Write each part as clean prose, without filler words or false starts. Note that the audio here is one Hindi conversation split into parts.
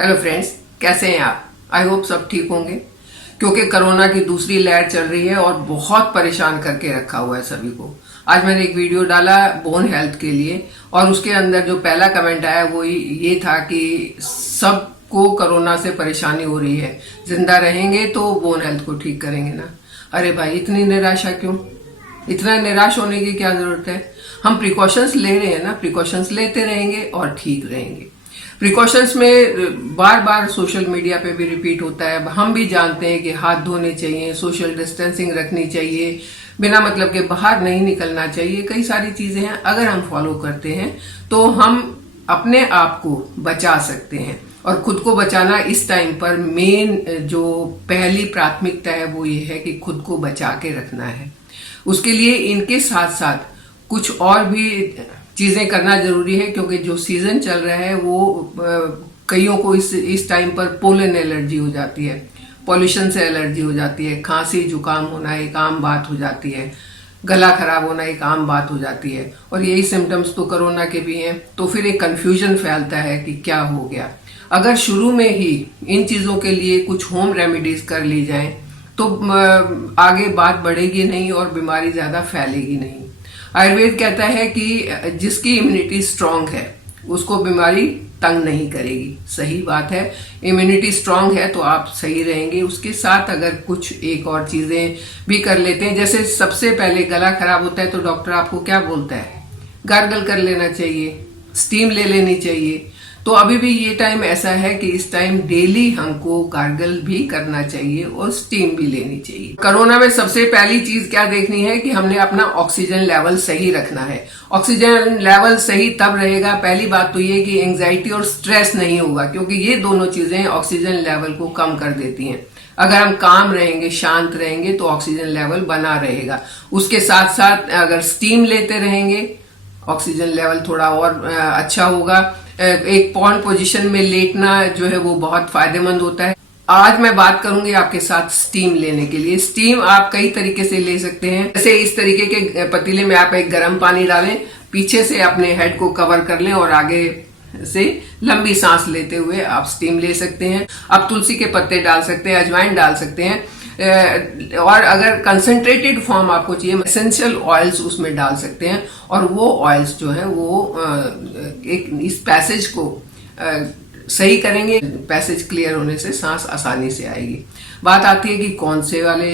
हेलो फ्रेंड्स, कैसे हैं आप? आई होप सब ठीक होंगे, क्योंकि कोरोना की दूसरी लहर चल रही है और बहुत परेशान करके रखा हुआ है सभी को। आज मैंने एक वीडियो डाला बोन हेल्थ के लिए और उसके अंदर जो पहला कमेंट आया वो ये था कि सबको कोरोना से परेशानी हो रही है, जिंदा रहेंगे तो बोन हेल्थ को ठीक करेंगे ना। अरे भाई, इतनी निराशा क्यों? इतना निराश होने की क्या जरूरत है? हम प्रिकॉशंस ले रहे हैं ना, प्रिकॉशंस लेते रहेंगे और ठीक रहेंगे। प्रिकॉशंस में बार बार सोशल मीडिया पे भी रिपीट होता है, हम भी जानते हैं कि हाथ धोने चाहिए, सोशल डिस्टेंसिंग रखनी चाहिए, बिना मतलब के बाहर नहीं निकलना चाहिए। कई सारी चीजें हैं, अगर हम फॉलो करते हैं तो हम अपने आप को बचा सकते हैं। और खुद को बचाना इस टाइम पर मेन जो पहली प्राथमिकता है वो ये है कि खुद को बचा के रखना है। उसके लिए इनके साथ साथ कुछ और भी चीजें करना जरूरी है, क्योंकि जो सीजन चल रहा है वो कईयों को इस टाइम पर पोलन एलर्जी हो जाती है, पॉल्यूशन से एलर्जी हो जाती है, खांसी जुकाम होना एक आम बात हो जाती है, गला खराब होना एक आम बात हो जाती है। और यही सिम्टम्स तो कोरोना के भी हैं। तो फिर एक कंफ्यूजन फैलता है कि क्या हो गया। अगर शुरू में ही इन चीजों के लिए कुछ होम रेमेडीज कर ली जाए तो आगे बात बढ़ेगी नहीं और बीमारी ज्यादा फैलेगी नहीं। आयुर्वेद कहता है कि जिसकी इम्यूनिटी स्ट्रांग है उसको बीमारी तंग नहीं करेगी। सही बात है, इम्यूनिटी स्ट्रांग है तो आप सही रहेंगे। उसके साथ अगर कुछ एक और चीजें भी कर लेते हैं, जैसे सबसे पहले गला खराब होता है तो डॉक्टर आपको क्या बोलता है? गार्गल कर लेना चाहिए, स्टीम ले लेनी चाहिए। तो अभी भी ये टाइम ऐसा है कि इस टाइम डेली हमको गार्गल भी करना चाहिए और स्टीम भी लेनी चाहिए। कोरोना में सबसे पहली चीज क्या देखनी है कि हमने अपना ऑक्सीजन लेवल सही रखना है। ऑक्सीजन लेवल सही तब रहेगा, पहली बात तो ये कि एंजाइटी और स्ट्रेस नहीं होगा, क्योंकि ये दोनों चीजें ऑक्सीजन लेवल को कम कर देती हैं। अगर हम काम रहेंगे, शांत रहेंगे तो ऑक्सीजन लेवल बना रहेगा। उसके साथ साथ अगर स्टीम लेते रहेंगे ऑक्सीजन लेवल थोड़ा और अच्छा होगा। एक पॉन्ड पोजीशन में लेटना जो है वो बहुत फायदेमंद होता है। आज मैं बात करूंगी आपके साथ स्टीम लेने के लिए। स्टीम आप कई तरीके से ले सकते हैं। जैसे इस तरीके के पतीले में आप एक गर्म पानी डालें, पीछे से अपने हेड को कवर कर लें और आगे से लंबी सांस लेते हुए आप स्टीम ले सकते हैं। आप तुलसी के पत्ते डाल सकते हैं, अजवाइन डाल सकते हैं, और अगर कंसंट्रेटेड फॉर्म आपको चाहिए एसेंशियल ऑयल्स उसमें डाल सकते हैं। और वो ऑयल्स जो है वो एक इस पैसेज को सही करेंगे, पैसेज क्लियर होने से सांस आसानी से आएगी। बात आती है कि कौन से वाले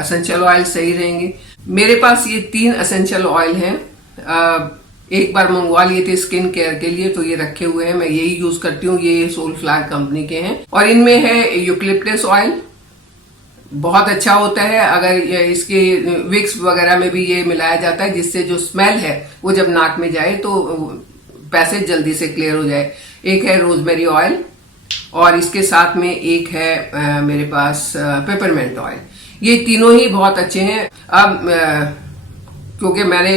एसेंशियल ऑयल सही रहेंगे। मेरे पास ये 3 एसेंशियल ऑयल हैं। एक बार मंगवा लिए थे स्किन केयर के लिए, तो ये रखे हुए हैं, मैं यही यूज करती हूँ। ये सोलफ्लावर कंपनी के हैं और इनमें है यूकलिप्टस ऑयल, बहुत अच्छा होता है। अगर इसके विक्स वगैरह में भी ये मिलाया जाता है, जिससे जो स्मेल है वो जब नाक में जाए तो पैसेज जल्दी से क्लियर हो जाए। एक है रोजमेरी ऑयल और इसके साथ में एक है मेरे पास पेपरमेंट ऑयल। ये तीनों ही बहुत अच्छे हैं। अब क्योंकि मैंने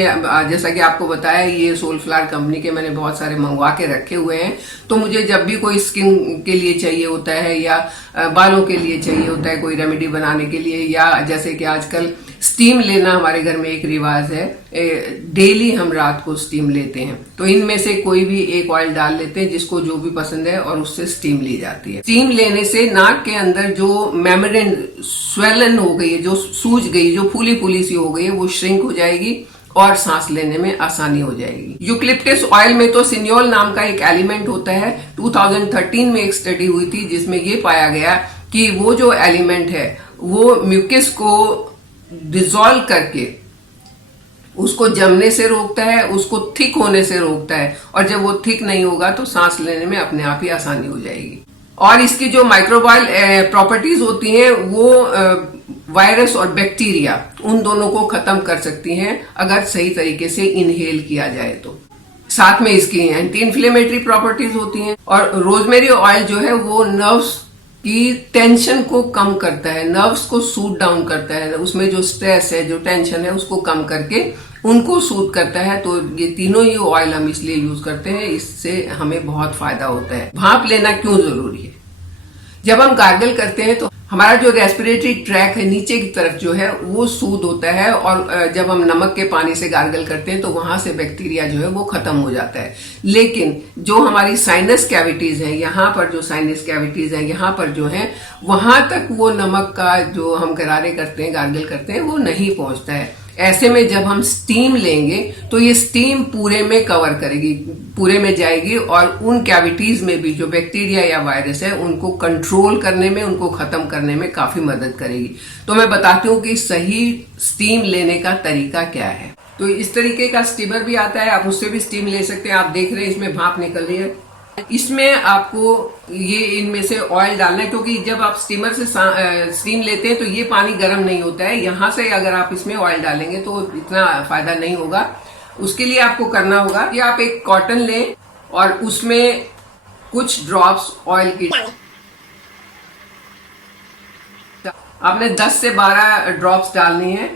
जैसा कि आपको बताया ये सोलफ्लावर कंपनी के मैंने बहुत सारे मंगवा के रखे हुए हैं, तो मुझे जब भी कोई स्किन के लिए चाहिए होता है या बालों के लिए चाहिए होता है कोई रेमेडी बनाने के लिए, या जैसे कि आजकल स्टीम लेना हमारे घर में एक रिवाज है, डेली हम रात को स्टीम लेते हैं, तो इनमें से कोई भी एक ऑयल डाल लेते हैं जिसको जो भी पसंद है और उससे स्टीम ली जाती है। स्टीम लेने से नाक के अंदर जो मेम्ब्रेन स्वेलन हो गई है, जो सूज गई, जो फूली फूली सी हो गई है, वो श्रिंक हो जाएगी और सांस लेने में आसानी हो जाएगी। यूकलिप्टस ऑयल में तो सिनियोल नाम का एक एलिमेंट होता है। 2013 में एक स्टडी हुई थी जिसमें ये पाया गया कि वो जो एलिमेंट है वो म्यूकस को डिसॉल्व करके उसको जमने से रोकता है, उसको थिक होने से रोकता है, और जब वो थिक नहीं होगा तो सांस लेने में अपने आप ही आसानी हो जाएगी। और इसकी जो माइक्रोबायल प्रॉपर्टीज होती हैं वो वायरस और बैक्टीरिया उन दोनों को खत्म कर सकती हैं अगर सही तरीके से इनहेल किया जाए तो। साथ में इसकी एंटी इन्फ्लेमेटरी प्रॉपर्टीज होती हैं। और रोजमेरी ऑयल जो है वो नर्व्स की टेंशन को कम करता है, नर्व्स को सूट डाउन करता है, उसमें जो स्ट्रेस है, जो टेंशन है, उसको कम करके उनको सूट करता है। तो ये तीनों ही ऑयल हम इसलिए यूज करते हैं, इससे हमें बहुत फायदा होता है। भाप लेना क्यों जरूरी है? जब हम गार्गल करते हैं तो हमारा जो रेस्पिरेटरी ट्रैक है नीचे की तरफ जो है वो सूद होता है, और जब हम नमक के पानी से गार्गल करते हैं तो वहां से बैक्टीरिया जो है वो खत्म हो जाता है। लेकिन जो हमारी साइनस कैविटीज है, यहाँ पर जो साइनस कैविटीज है यहाँ पर जो है, वहां तक वो नमक का जो हम गरारे करते हैं, गार्गल करते हैं, वो नहीं पहुंचता है। ऐसे में जब हम स्टीम लेंगे तो ये स्टीम पूरे में कवर करेगी, पूरे में जाएगी, और उन कैविटीज में भी जो बैक्टीरिया या वायरस है उनको कंट्रोल करने में, उनको खत्म करने में काफी मदद करेगी। तो मैं बताती हूँ कि सही स्टीम लेने का तरीका क्या है। तो इस तरीके का स्टीमर भी आता है, आप उससे भी स्टीम ले सकते हैं। आप देख रहे हैं इसमें भाप निकल रही है। इसमें आपको ये इनमें से ऑयल डालना है, क्योंकि जब आप स्टीमर से स्टीम लेते हैं तो ये पानी गर्म नहीं होता है। यहां से अगर आप इसमें ऑयल डालेंगे तो इतना फायदा नहीं होगा। उसके लिए आपको करना होगा कि आप एक कॉटन लें और उसमें कुछ ड्रॉप्स ऑयल की, आपने 10 से 12 ड्रॉप्स डालनी है,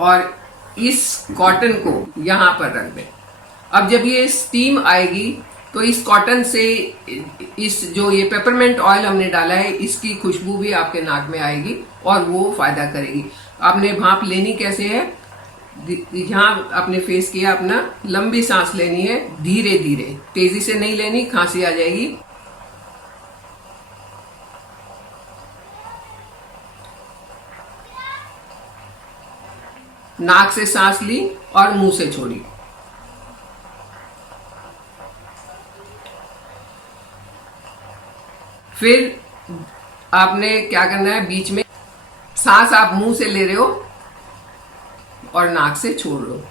और इस कॉटन को यहां पर रख दें। अब जब ये स्टीम आएगी तो इस कॉटन से इस जो ये पेपरमेंट ऑयल हमने डाला है इसकी खुशबू भी आपके नाक में आएगी और वो फायदा करेगी। आपने भाप लेनी कैसे है, यहाँ आपने फेस किया अपना, लंबी सांस लेनी है, धीरे धीरे, तेजी से नहीं लेनी, खांसी आ जाएगी। नाक से सांस ली और मुंह से छोड़ी। फिर आपने क्या करना है, बीच में सांस आप मुंह से ले रहे हो और नाक से छोड़ रहे हो।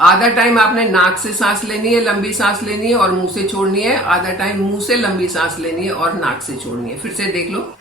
आधा टाइम आपने नाक से सांस लेनी है, लंबी सांस लेनी है और मुंह से छोड़नी है। आधा टाइम मुंह से लंबी सांस लेनी है और नाक से छोड़नी है। फिर से देख लो।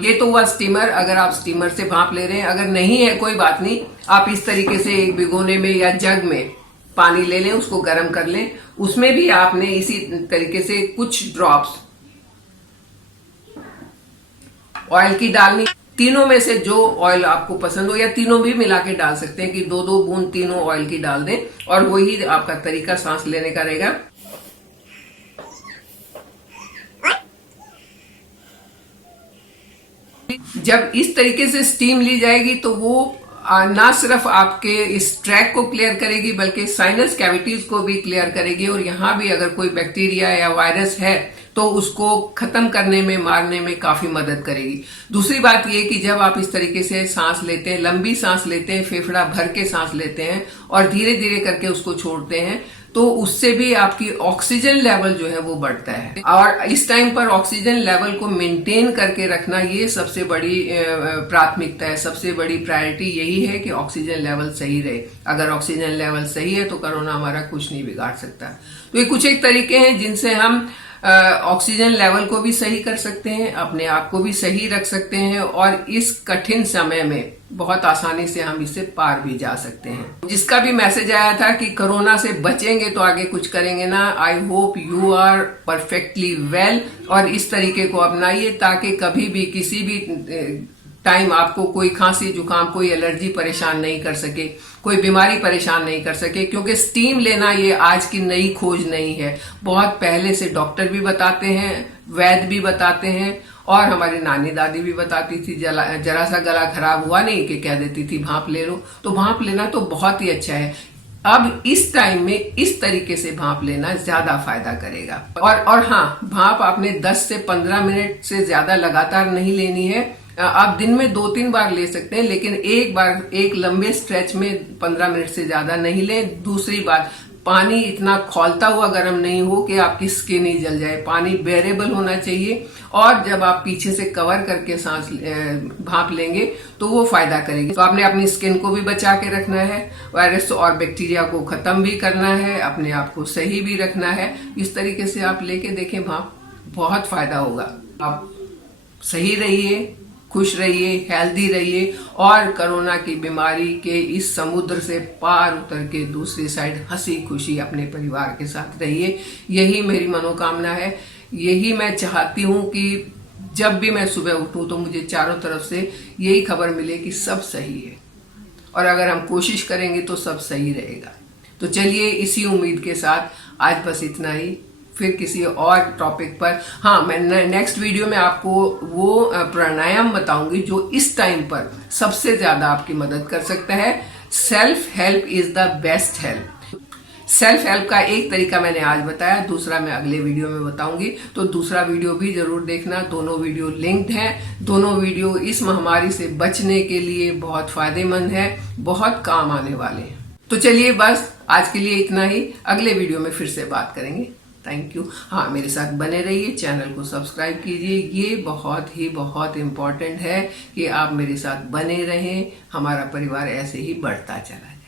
ये तो हुआ स्टीमर, अगर आप स्टीमर से भाप ले रहे हैं। अगर नहीं है कोई बात नहीं, आप इस तरीके से एक भिगोने में या जग में पानी ले लें, उसको गर्म कर लें। उसमें भी आपने इसी तरीके से कुछ ड्रॉप्स ऑयल की डालनी। तीनों में से जो ऑयल आपको पसंद हो, या तीनों भी मिला के डाल सकते हैं कि 2-2 बूंद तीनों ऑयल की डाल दें, और वही आपका तरीका सांस लेने का रहेगा। जब इस तरीके से स्टीम ली जाएगी तो वो ना सिर्फ आपके इस ट्रैक को क्लियर करेगी बल्कि साइनस कैविटीज को भी क्लियर करेगी, और यहाँ भी अगर कोई बैक्टीरिया या वायरस है तो उसको खत्म करने में, मारने में काफी मदद करेगी। दूसरी बात ये कि जब आप इस तरीके से सांस लेते हैं, लंबी सांस लेते हैं, फेफड़ा भर के सांस लेते हैं और धीरे धीरे करके उसको छोड़ते हैं, तो उससे भी आपकी ऑक्सीजन लेवल जो है वो बढ़ता है। और इस टाइम पर ऑक्सीजन लेवल को मेंटेन करके रखना ये सबसे बड़ी प्राथमिकता है, सबसे बड़ी प्रायोरिटी यही है कि ऑक्सीजन लेवल सही रहे। अगर ऑक्सीजन लेवल सही है तो कोरोना हमारा कुछ नहीं बिगाड़ सकता। तो ये कुछ एक तरीके हैं जिनसे हम ऑक्सीजन लेवल को भी सही कर सकते हैं, अपने आप को भी सही रख सकते हैं, और इस कठिन समय में बहुत आसानी से हम इससे पार भी जा सकते हैं। जिसका भी मैसेज आया था कि कोरोना से बचेंगे तो आगे कुछ करेंगे ना, I hope you are perfectly well, और इस तरीके को अपनाइए ताकि कभी भी किसी भी टाइम आपको कोई खांसी जुकाम, कोई एलर्जी परेशान नहीं कर सके, कोई बीमारी परेशान नहीं कर सके। क्योंकि स्टीम लेना ये आज की नई खोज नहीं है, बहुत पहले से डॉक्टर भी बताते हैं, वैद्य भी बताते हैं, और हमारी नानी दादी भी बताती थी। जरा सा गला खराब हुआ नहीं कि कह देती थी भाप ले लो। तो भाप लेना तो बहुत ही अच्छा है। अब इस टाइम में इस तरीके से भाप लेना ज्यादा फायदा करेगा। और हाँ, भाप आपने 10 से 15 मिनट से ज्यादा लगातार नहीं लेनी है। आप दिन में 2-3 बार ले सकते हैं, लेकिन एक बार एक लंबे स्ट्रेच में 15 मिनट से ज्यादा नहीं लें। दूसरी बात, पानी इतना खौलता हुआ गर्म नहीं हो कि आपकी स्किन ही जल जाए। पानी बेरेबल होना चाहिए, और जब आप पीछे से कवर करके सांस भाप लेंगे तो वो फायदा करेगी। तो आपने अपनी स्किन को भी बचा के रखना है, वायरस और बैक्टीरिया को खत्म भी करना है, अपने आप को सही भी रखना है। इस तरीके से आप लेके देखें भाप, बहुत फायदा होगा। आप सही रहिए, खुश रहिए, हेल्दी रहिए, और कोरोना की बीमारी के इस समुद्र से पार उतर के दूसरी साइड हंसी खुशी अपने परिवार के साथ रहिए। यही मेरी मनोकामना है, यही मैं चाहती हूँ कि जब भी मैं सुबह उठूं तो मुझे चारों तरफ से यही खबर मिले कि सब सही है, और अगर हम कोशिश करेंगे तो सब सही रहेगा। तो चलिए इसी उम्मीद के साथ आज बस इतना ही, फिर किसी और टॉपिक पर। हाँ, मैं नेक्स्ट वीडियो में आपको वो प्राणायाम बताऊंगी जो इस टाइम पर सबसे ज्यादा आपकी मदद कर सकता है। Self help is the best help. Self help का एक तरीका मैंने आज बताया, दूसरा मैं अगले वीडियो में बताऊंगी, तो दूसरा वीडियो भी जरूर देखना। दोनों वीडियो लिंक्ड हैं। दोनों वीडियो इस महामारी से बचने के लिए बहुत फायदेमंद है, बहुत काम आने वाले हैं। तो चलिए बस आज के लिए इतना ही, अगले वीडियो में फिर से बात करेंगे। Thank you. हाँ, मेरे साथ बने रहिए, चैनल को सब्सक्राइब कीजिए। ये बहुत इम्पोर्टेंट है कि आप मेरे साथ बने रहें, हमारा परिवार ऐसे ही बढ़ता चला जाए।